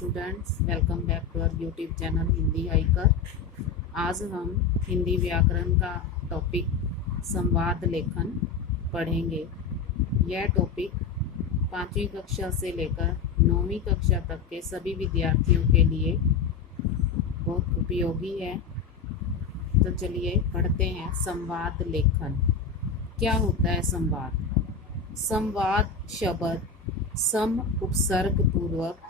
Students, welcome back to our YouTube channel Hindi Hiker. आज हम हिंदी व्याकरण का टॉपिक संवाद लेखन पढ़ेंगे। यह टॉपिक 5वीं कक्षा से लेकर 9वीं कक्षा तक के सभी विद्यार्थियों के लिए बहुत उपयोगी है। तो चलिए पढ़ते हैं। संवाद लेखन क्या होता है? संवाद शब्द सम उपसर्ग पूर्वक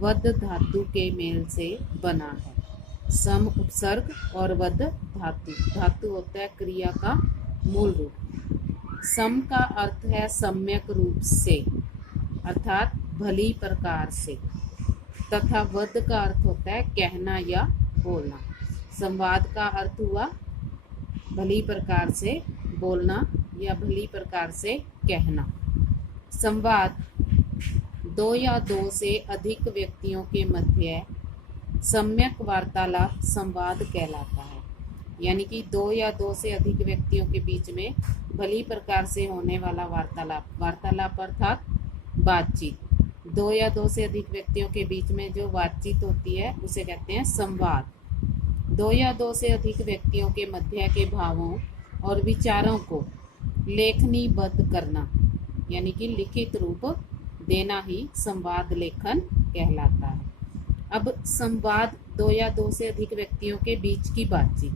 वद धातु के मेल से बना है। सम उपसर्ग और वद धातु होता है क्रिया का मूल रूप। सम का अर्थ है सम्यक रूप से अर्थात भली प्रकार से, तथा वद का अर्थ होता है कहना या बोलना। संवाद का अर्थ हुआ भली प्रकार से बोलना या भली प्रकार से कहना। संवाद दो या दो से अधिक व्यक्तियों के मध्य सम्यक वार्तालाप संवाद कहलाता है। यानी कि दो या दो से अधिक व्यक्तियों के बीच में भली प्रकार से होने वाला वार्तालाप अर्थात बातचीत। दो या दो से अधिक व्यक्तियों के बीच में जो बातचीत होती है उसे कहते हैं संवाद। दो या दो से अधिक व्यक्तियों के मध्य के भावों और विचारों को लेखनीबद्ध करना यानी कि लिखित रूप देना ही संवाद लेखन कहलाता है। अब संवाद दो या दो से अधिक व्यक्तियों के बीच की बातचीत,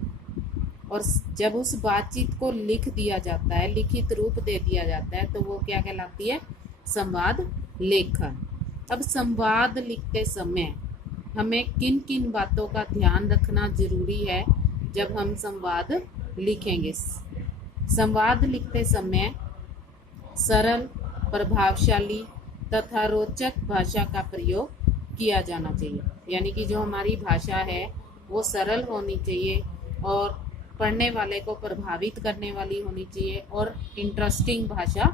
और जब उस बातचीत को लिख दिया जाता है, लिखित रूप दे दिया जाता है, तो वो क्या कहलाती है? संवाद लेखन। अब संवाद लिखते समय हमें किन किन बातों का ध्यान रखना जरूरी है जब हम संवाद लिखेंगे? संवाद लिखते समय सरल, प्रभावशाली तथा रोचक भाषा का प्रयोग किया जाना चाहिए। यानी कि जो हमारी भाषा है वो सरल होनी चाहिए और पढ़ने वाले को प्रभावित करने वाली होनी चाहिए और इंटरेस्टिंग भाषा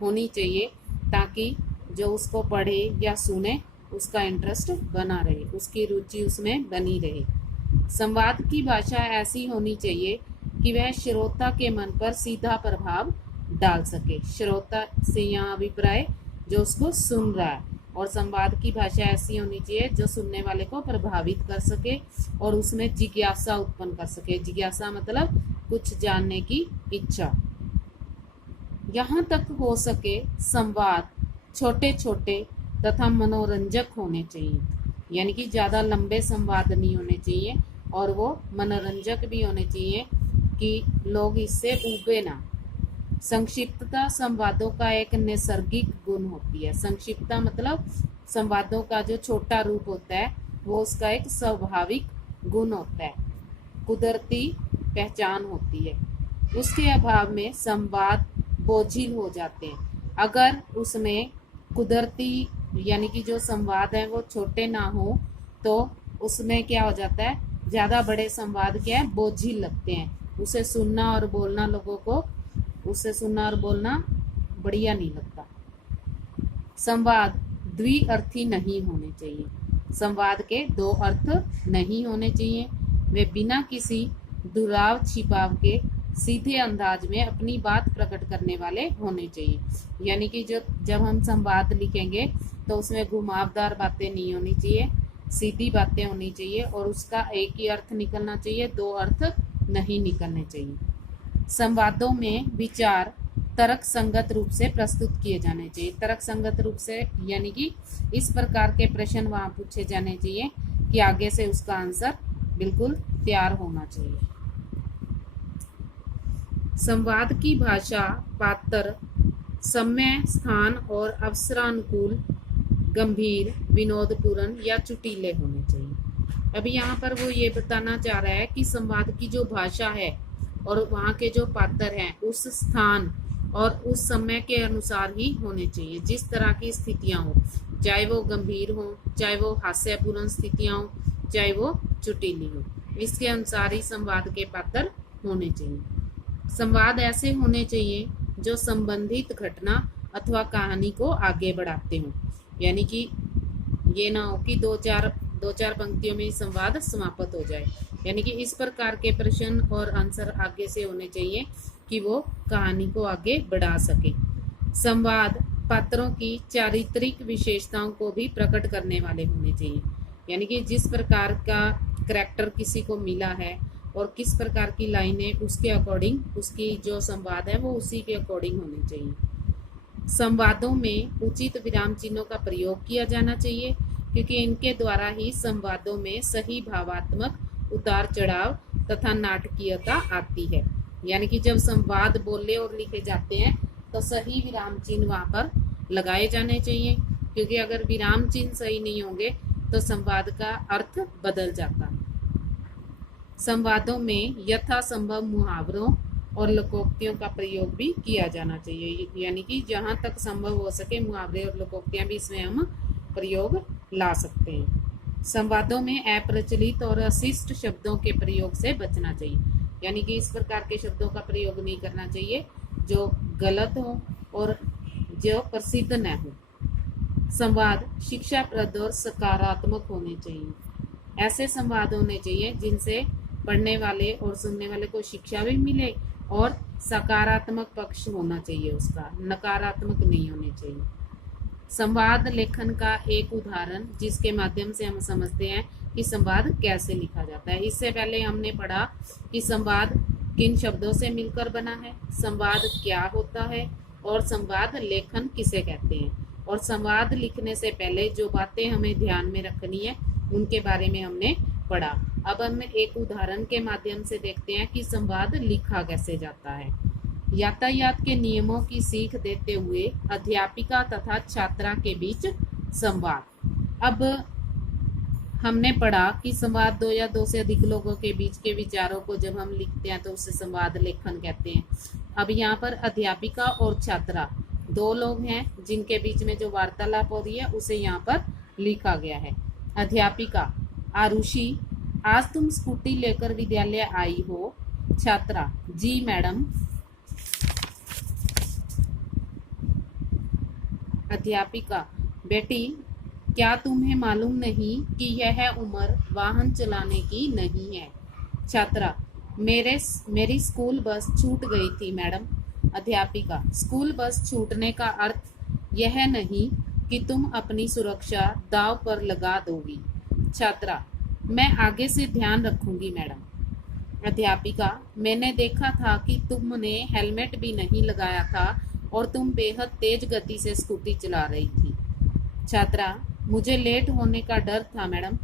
होनी चाहिए, ताकि जो उसको पढ़े या सुने उसका इंटरेस्ट बना रहे, उसकी रुचि उसमें बनी रहे। संवाद की भाषा ऐसी होनी चाहिए कि वह श्रोता के मन पर सीधा प्रभाव डाल सके। श्रोता से यहाँ अभिप्राय जो उसको सुन रहा है, और संवाद की भाषा ऐसी होनी चाहिए जो सुनने वाले को प्रभावित कर सके और उसमें जिज्ञासा उत्पन्न कर सके। जिज्ञासा मतलब कुछ जानने की इच्छा। यहाँ तक हो सके संवाद छोटे छोटे तथा मनोरंजक होने चाहिए। यानी कि ज़्यादा लंबे संवाद नहीं होने चाहिए और वो मनोरंजक भी होने चाहिए कि लोग इससे ऊबे ना। संक्षिप्तता संवादों का एक नैसर्गिक गुण होती है। संक्षिप्तता मतलब संवादों का जो छोटा रूप होता है वो उसका एक स्वाभाविक गुण होता है, कुदरती पहचान होती है। उसके अभाव में संवाद बोझिल हो जाते हैं। अगर उसमें कुदरती यानी कि जो संवाद है वो छोटे ना हो तो उसमें क्या हो जाता है? ज़्यादा बड़े संवाद क्या है? बोझिल लगते हैं। उसे सुनना और बोलना लोगों को बढ़िया नहीं लगता। संवाद द्विअर्थी नहीं होने चाहिए। संवाद के दो अर्थ नहीं होने चाहिए। वे बिना किसी दुराव छिपाव के सीधे अंदाज में अपनी बात प्रकट करने वाले होने चाहिए। यानी कि जब हम संवाद लिखेंगे तो उसमें घुमावदार बातें नहीं होनी चाहिए, सीधी बातें होनी चाहिए और उसका एक ही अर्थ निकलना चाहिए, दो अर्थ नहीं निकलने चाहिए। संवादों में विचार तर्क संगत रूप से प्रस्तुत किए जाने चाहिए। तर्क संगत रूप से यानी कि इस प्रकार के प्रश्न वहाँ पूछे जाने चाहिए कि आगे से उसका आंसर बिल्कुल तैयार होना चाहिए। संवाद की भाषा पात्र समय, स्थान और अवसरानुकूल, गंभीर, विनोदपूर्ण या चुटीले होने चाहिए। अभी यहाँ पर वो ये बताना चाह रहा है कि संवाद की जो भाषा है और वहाँ के जो पात्र हैं उस स्थान और उस समय के अनुसार ही होने चाहिए। जिस तरह की स्थितियाँ हो, चाहे वो गंभीर हो, चाहे वो हास्यपूर्ण स्थितियाँ हो, चाहे वो चुटीली हो, इसके अनुसार ही संवाद के पात्र होने चाहिए। संवाद ऐसे होने चाहिए जो संबंधित घटना अथवा कहानी को आगे बढ़ाते हों। यानी कि ये ना हो कि दो चार पंक्तियों में संवाद समाप्त हो जाए। यानी कि इस प्रकार के प्रश्न और आंसर आगे से होने चाहिए कि वो कहानी को आगे बढ़ा सके। संवाद पात्रों की चारित्रिक विशेषताओं को भी प्रकट करने वाले होने चाहिए। यानी कि जिस प्रकार का करैक्टर किसी को मिला है और किस प्रकार की लाइनें उसके अकॉर्डिंग उसकी जो संवाद है वो उसी के अकॉर्डिंग होनी चाहिए। संवादों में उचित विराम चिन्हों का प्रयोग किया जाना चाहिए, क्योंकि इनके द्वारा ही संवादों में सही भावात्मक उतार चढ़ाव तथा नाटकीयता आती है। यानी कि जब संवाद बोले और लिखे जाते हैं तो सही विराम चिन्ह वहाँ पर लगाए जाने चाहिए, क्योंकि अगर विराम चिन्ह सही नहीं होंगे तो संवाद का अर्थ बदल जाता है। संवादों में यथासंभव मुहावरों और लोकोक्तियों का प्रयोग भी किया जाना चाहिए। यानी कि जहाँ तक संभव हो सके मुहावरे और लोकोक्तियाँ भी इसमें हम प्रयोग ला सकते हैं। संवादों में अप्रचलित और अशिष्ट शब्दों के प्रयोग से बचना चाहिए। यानी कि इस प्रकार के शब्दों का प्रयोग नहीं करना चाहिए जो गलत हो और जो प्रसिद्ध न हो। संवाद शिक्षाप्रद और सकारात्मक होने चाहिए। ऐसे संवाद होने चाहिए जिनसे पढ़ने वाले और सुनने वाले को शिक्षा भी मिले और सकारात्मक पक्ष होना चाहिए उसका, नकारात्मक नहीं होने चाहिए। संवाद लेखन का एक उदाहरण जिसके माध्यम से हम समझते हैं कि संवाद कैसे लिखा जाता है। इससे पहले हमने पढ़ा कि संवाद किन शब्दों से मिलकर बना है, संवाद क्या होता है और संवाद लेखन किसे कहते हैं। और संवाद लिखने से पहले जो बातें हमें ध्यान में रखनी है उनके बारे में हमने पढ़ा। अब हम एक उदाहरण के माध्यम से देखते हैं कि संवाद लिखा कैसे जाता है। यातायात के नियमों की सीख देते हुए अध्यापिका तथा छात्रा के बीच संवाद। अब हमने पढ़ा कि संवाद दो या दो से अधिक लोगों के बीच के विचारों को जब हम लिखते हैं तो उसे संवाद लेखन कहते हैं। अब यहाँ पर अध्यापिका और छात्रा दो लोग हैं जिनके बीच में जो वार्तालाप हो रही है उसे यहाँ पर लिखा गया है। अध्यापिका: आरुषि, आज तुम स्कूटी लेकर विद्यालय आई हो? छात्रा: जी मैडम। अध्यापिका: बेटी, क्या तुम्हें मालूम नहीं कि यह उम्र वाहन चलाने की नहीं है? छात्रा: मेरी स्कूल बस छूट गई थी मैडम। अध्यापिका: स्कूल बस छूटने का अर्थ यह नहीं कि तुम अपनी सुरक्षा दांव पर लगा दोगी। छात्रा: मैं आगे से ध्यान रखूंगी मैडम। अध्यापिका: मैंने देखा था कि तुमने हेलमेट भी नहीं लगाया था और तुम बेहद तेज गति से स्कूटी चला रही थी। छात्रा: मुझे लेट होने का डर था मैडम।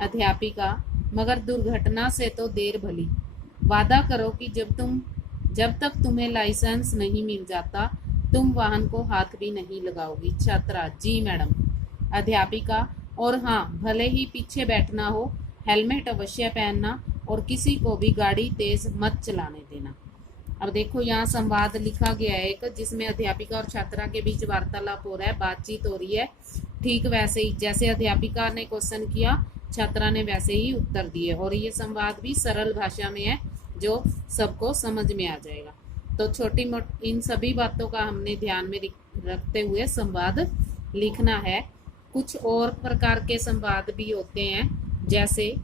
अध्यापिका: मगर दुर्घटना से तो देर भली। वादा करो कि जब तक तुम्हें लाइसेंस नहीं मिल जाता तुम वाहन को हाथ भी नहीं लगाओगी। छात्रा: जी मैडम। अध्यापिका: और हाँ, भले ही पीछे बैठना हो, हेलमेट अवश्य पहनना और किसी को भी गाड़ी तेज मत चलाने देना। अब देखो यहाँ संवाद लिखा गया है एक, जिसमें अध्यापिका और छात्रा के बीच वार्तालाप हो रहा है, बातचीत हो रही है। ठीक वैसे ही जैसे अध्यापिका ने क्वेश्चन किया छात्रा ने वैसे ही उत्तर दिए, और ये संवाद भी सरल भाषा में है जो सबको समझ में आ जाएगा। तो छोटी मोटी इन सभी बातों का हमने ध्यान में रखते हुए संवाद लिखना है। कुछ और प्रकार के संवाद भी होते हैं जैसे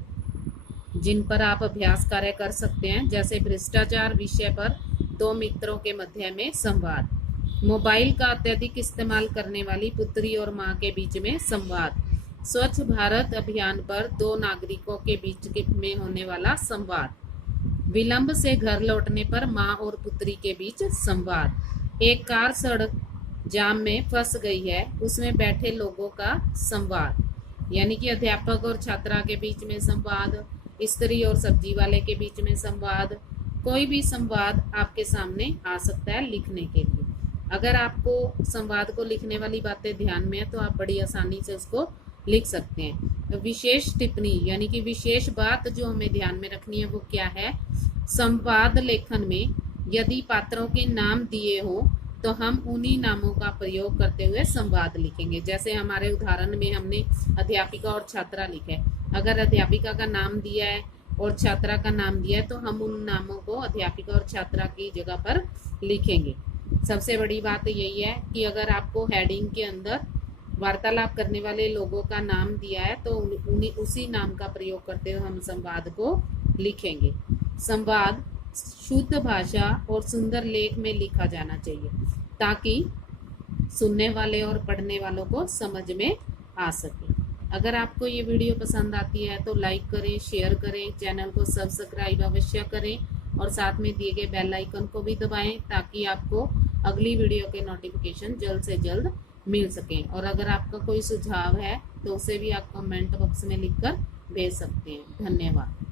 जिन पर आप अभ्यास कार्य कर सकते हैं, जैसे भ्रष्टाचार विषय पर दो मित्रों के मध्य में संवाद, मोबाइल का अत्यधिक इस्तेमाल करने वाली पुत्री और मां के बीच में संवाद, स्वच्छ भारत अभियान पर दो नागरिकों के बीच में होने वाला संवाद, विलंब से घर लौटने पर मां और पुत्री के बीच संवाद, एक कार सड़क जाम में फंस गई है उसमें बैठे लोगों का संवाद। यानी कि अध्यापक और छात्रा के बीच में संवाद, स्त्री और सब्जी वाले के बीच में संवाद, कोई भी संवाद आपके सामने आ सकता है लिखने के लिए। अगर आपको संवाद को लिखने वाली बातें ध्यान में है तो आप बड़ी आसानी से उसको लिख सकते हैं। विशेष टिप्पणी यानी कि विशेष बात जो हमें ध्यान में रखनी है वो क्या है, संवाद लेखन में यदि पात्रों के नाम दिए हो तो हम उन्हीं नामों का प्रयोग करते हुए संवाद लिखेंगे। जैसे हमारे उदाहरण में हमने अध्यापिका और छात्रा लिखा है, अगर अध्यापिका का नाम दिया है और छात्रा का नाम दिया है तो हम उन नामों को अध्यापिका और छात्रा की जगह पर लिखेंगे। सबसे बड़ी बात यही है कि अगर आपको हेडिंग के अंदर वार्तालाप करने वाले लोगों का नाम दिया है तो उसी नाम का प्रयोग करते हुए हम संवाद को लिखेंगे। संवाद शुद्ध भाषा और सुंदर लेख में लिखा जाना चाहिए ताकि सुनने वाले और पढ़ने वालों को समझ में आ सके। अगर आपको ये वीडियो पसंद आती है तो लाइक करें, शेयर करें, चैनल को सब्सक्राइब अवश्य करें और साथ में दिए गए बेल आइकन को भी दबाएं ताकि आपको अगली वीडियो के नोटिफिकेशन जल्द से जल्द मिल सकें। और अगर आपका कोई सुझाव है तो उसे भी आप कमेंट बॉक्स में लिखकर भेज सकते हैं। धन्यवाद।